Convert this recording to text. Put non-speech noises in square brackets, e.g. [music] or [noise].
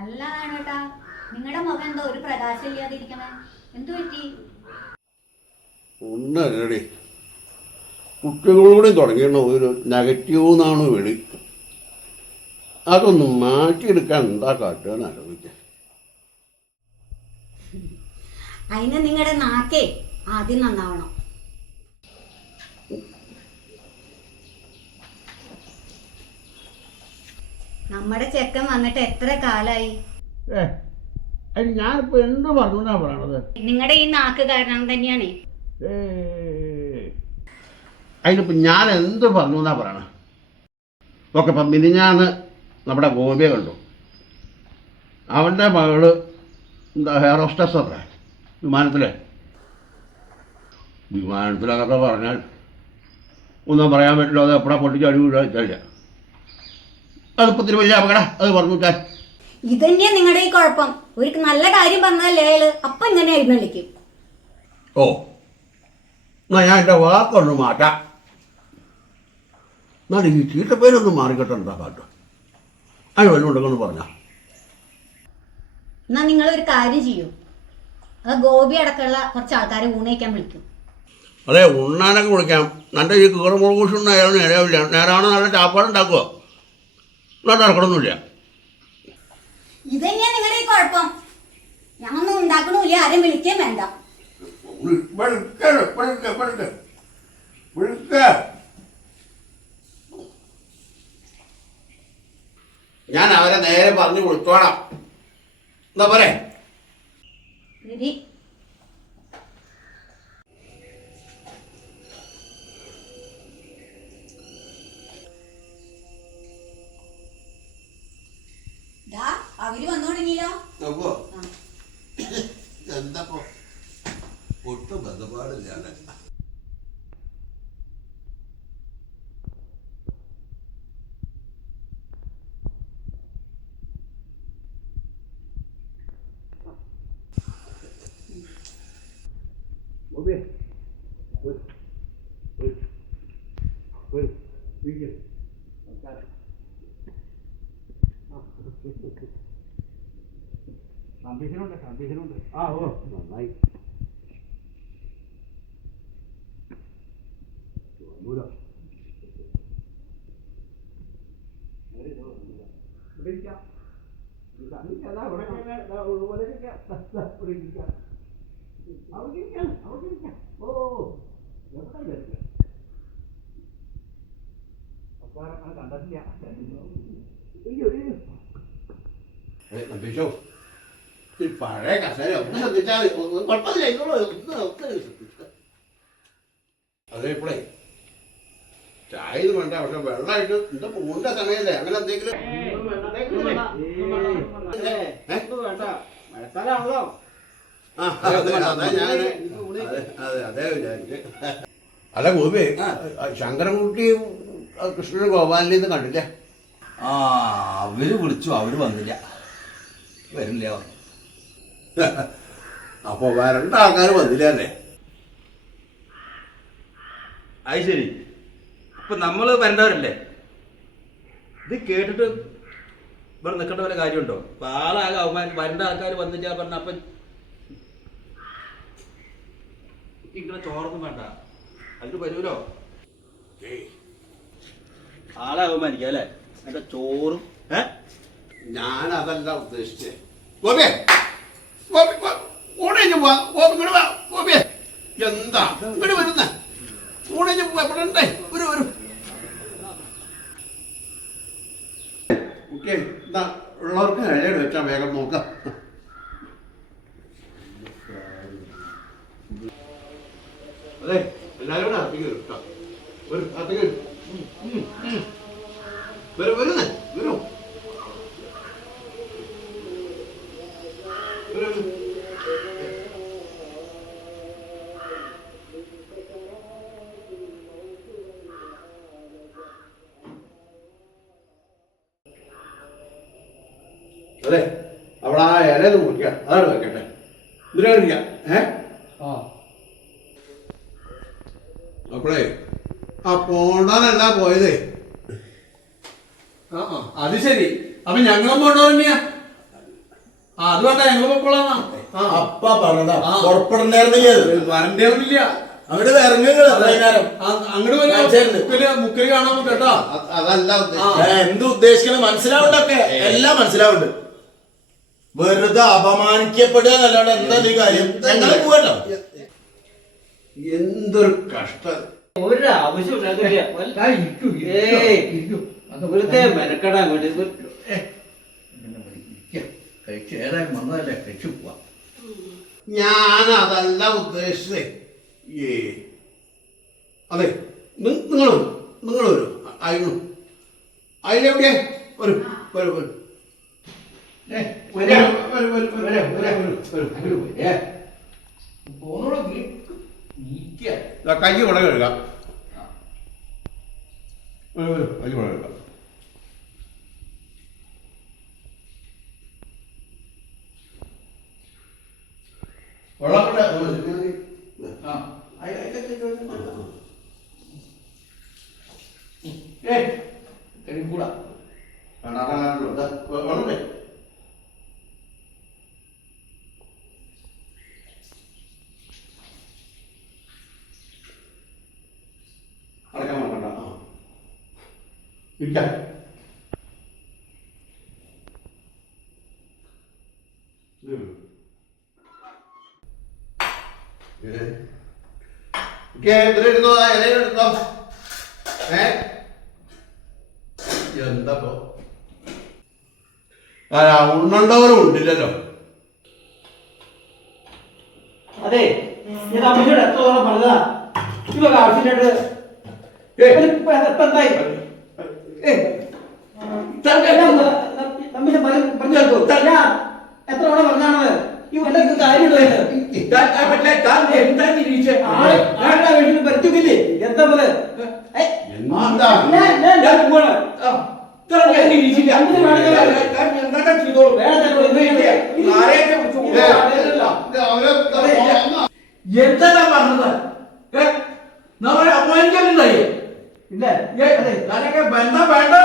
അല്ല കേട്ടാ നിങ്ങളുടെ മുഖം എന്തോ ഒരു പ്രകാശം ഇല്ലാതിരിക്കണേ. എന്തു പറ്റി? ഒന്നല്ലേ കുട്ടികളോടെ തുടങ്ങിയ ഒരു നെഗറ്റീവ് എന്നാണ് വിളി. അതൊന്ന് മാറ്റിയെടുക്കാൻ എന്താ കാട്ടുകയെന്ന് ആലോചിക്കാം. അതിന് നിങ്ങളുടെ നാക്കേ ആദ്യം നന്നാവണം. നമ്മുടെ ചെക്കൻ വന്നിട്ട് എത്ര കാലായി? ഏ അതിന് ഞാനിപ്പോൾ എന്ത് പറഞ്ഞു പറയണത്? നിങ്ങളുടെ ഈ നാക്ക് കാരണം തന്നെയാണ്. അതിനിപ്പോ ഞാൻ എന്ത് പറഞ്ഞു എന്നാ പറയണേ? ഓക്കെ ഇപ്പം മിനിഞ്ഞാന്ന് നമ്മുടെ ഗോപിയെ കണ്ടു. അവന്റെ മകൾ എന്താ ഹെയർ ഹോസ്റ്റസ് അല്ലേ? വിമാനത്തിലെ. വിമാനത്തിലൊക്കെ പറഞ്ഞാൽ ഒന്നും പറയാൻ പറ്റില്ല അത് എപ്പോഴാ പൊട്ടിച്ച് അടി വീഴാൻ ഇത്തിരി വലിയ അപകടം. അത് പറഞ്ഞു ഇത് തന്നെയാ നിങ്ങളുടെ ഈ കുഴപ്പം. ഒരു നല്ല കാര്യം പറഞ്ഞാലേ അയാൾ? അപ്പൊ ഇങ്ങനെ എഴുന്നള്ളിക്കും. ഓ. എന്നാ ഞാൻ എന്റെ വാക്കൊന്ന് മാറ്റാം. എന്നാൽ ഈ ചീട്ടപ്പേരൊന്ന് മാറിക്കട്ടെ എന്താ പാട്ട് അതിന് വല്ലുണ്ടെന്ന് പറഞ്ഞ. എന്നാ നിങ്ങൾ ഒരു കാര്യം ചെയ്യൂ. അത് ഗോപി അടക്കമുള്ള കുറച്ച് ആൾക്കാരെ ഊണയിക്കാൻ വിളിക്കും. അതെ ഉണ്ണാനൊക്കെ വിളിക്കാം. നല്ല ഈ കീറമുളക് അയാൾ നേരാവില്ല നേരാണ് നല്ല ചാപ്പാടുണ്ടാക്കുമോ നല്ല നടക്കണമൊന്നുമില്ല ഇതന്നെയാ നിങ്ങളുടെ ഈ കുഴപ്പം? ഞാനൊന്നും ഉണ്ടാക്കണില്ല ആരും വിളിക്കുകയും വേണ്ട. ഞാൻ അവരെ നേരെ പറഞ്ഞു കൊടുത്തോളാം എന്താ പോരെ? അവർ വന്നു തുടങ്ങിയില്ലോ? നോക്കോ എന്താപ്പോ? ഒട്ടും ബന്ധപ്പാടില്ലാതെ Bobby, wait, wait, wait, wait, സംരക്ഷണമുണ്ട് സംരക്ഷണമുണ്ട് ആ ഓ നന്നായി വന്നൂലോ ഇവിടെ ഇരിക്കാം അതാ ഇവിടെ ഇങ്ങനെ, ദാ ഇവിടെ ഇരിക്കാം. ദാ ഇവിടെ ഈ പഴയ കസേര ഒന്ന് ശ്രദ്ധിച്ചാൽ. കുഴപ്പമില്ല ഇന്നോളൂ ഒന്ന് ചായ ഇത് വേണ്ട പക്ഷെ വെള്ളമായിട്ട് പൂണ്ട സമയല്ലേ അങ്ങനെ എന്തെങ്കിലും. അല്ല ഗോപി ശങ്കരൻകുട്ടിയും ആ, കൃഷ്ണനും ഗോപാലിനെയും കണ്ടില്ലേ ആ അവർ വിളിച്ചു അവർ വന്നില്ല വരില്ല [laughs] അപ്പൊ വരണ്ട ആൾക്കാർ വന്നില്ല അല്ലേ? അത് ശരി. ഇപ്പൊ നമ്മൾ വരേണ്ടവരല്ലേ? ഇത് കേട്ടിട്ട് ഇവിടെ നിൽക്കേണ്ട വല്ല കാര്യമുണ്ടോ? അപ്പൊ ആളാകെ അവന്മാർ വരേണ്ട ആൾക്കാർ വന്നില്ല പറഞ്ഞ അപ്പൊ ഇങ്ങനെ ചോറൊന്നും വേണ്ട. അതിന് വരൂലോ ആളെ അവമാനിക്കാം അല്ലേ? എന്റെ ചോറും ഏ? ഞാൻ അതല്ല ഉദ്ദേശിച്ചേ. ഗോപി ഊണേഞ്ഞ് പോവാ. ഇങ്ങോട്ട് വാ. ഗോപിയെ. എന്താ? ഇങ്ങോട്ട് വരുന്ന. ഊണേഞ്ഞ് പോവാ. ഇവിടെ ഉണ്ടേ. ഒരു ഒരു ഓക്കെ. എന്താ ഉള്ളവർക്ക് ഇഴയുടെ വെച്ചാ വേഗം നോക്കാം. അതെ എല്ലാവരും കൂടെ അത്തേക്ക് കേട്ടോ വരും അത്തേക്ക് വരും. വരുന്നേ വരൂ വരൂ. അതെ അവിടെ ആ ഇലയിൽ മുറിക്ക അതാണ് വെക്കട്ടെ ഇതിനെ കഴിക്കാം ഏ? അപ്പോഴേ ആ പോണ്ടാനല്ല പോയതേ? ആ, ആ, അത് ശരി. അപ്പൊ ഞങ്ങളും പോണ്ടോ തന്നെയാ? ആ അത് വേണ്ട. ഞങ്ങൾ പൊക്കോളാം. ആ. അപ്പ പറഞ്ഞതാ. ആ. പുറപ്പെടണ്ടായിരുന്നില്ല ഇറങ്ങുക വൈകുന്നേരം അങ്ങോട്ട്. മുക്കൽ മുക്കൽ കാണാൻ കേട്ടോ. അതല്ല എന്ത് ഉദ്ദേശിക്കണം മനസ്സിലാവുണ്ടൊക്കെ? എല്ലാം മനസ്സിലാവുന്നുണ്ട് വെറുതെ അപമാനിക്കപ്പെടുക എന്നല്ലാണ്ട് എന്താ ഈ കാര്യം? ഞങ്ങൾ പോകല്ലോ എന്തൊരു കഷ്ടം. ഒരു ആവശ്യമില്ല വെറുതെ മെനക്കെടാൻ വേണ്ടി ഇത് കഴിച്ച് ഏതായാലും വന്നതല്ലേ കഴിച്ചു പോവാം. ഞാൻ അതല്ല ഉദ്ദേശിച്ചത്. ഏ. അതെ നിങ്ങൾ നിങ്ങൾ വരൂ. അയിനു. അതിലെവിടെയാ വരും വരും വരൂ. കൈ ഇവിടെ കഴുകാം കൈ ഇവിടെ കഴുകാം വെള്ളം കൂടെ ആ ഇരിക്കാം. ഇത് വരൂ. ഏ? എന്താപ്പോ ഉണ്ണണ്ടവരും ഉണ്ടില്ലല്ലോ. അതെ ഞാൻ അമ്മയോട് എത്ര പറഞ്ഞതാ? ഇപ്പൊ ആവശ്യമായിട്ട് എന്തായി നമ്മിച്ച പറഞ്ഞു കേൾക്കൂ ഞാൻ എത്ര തവണ ഈ എന്താ പോലെ എന്താ? ഞാൻ- ਪੈਂਦਾ ਬੈਠ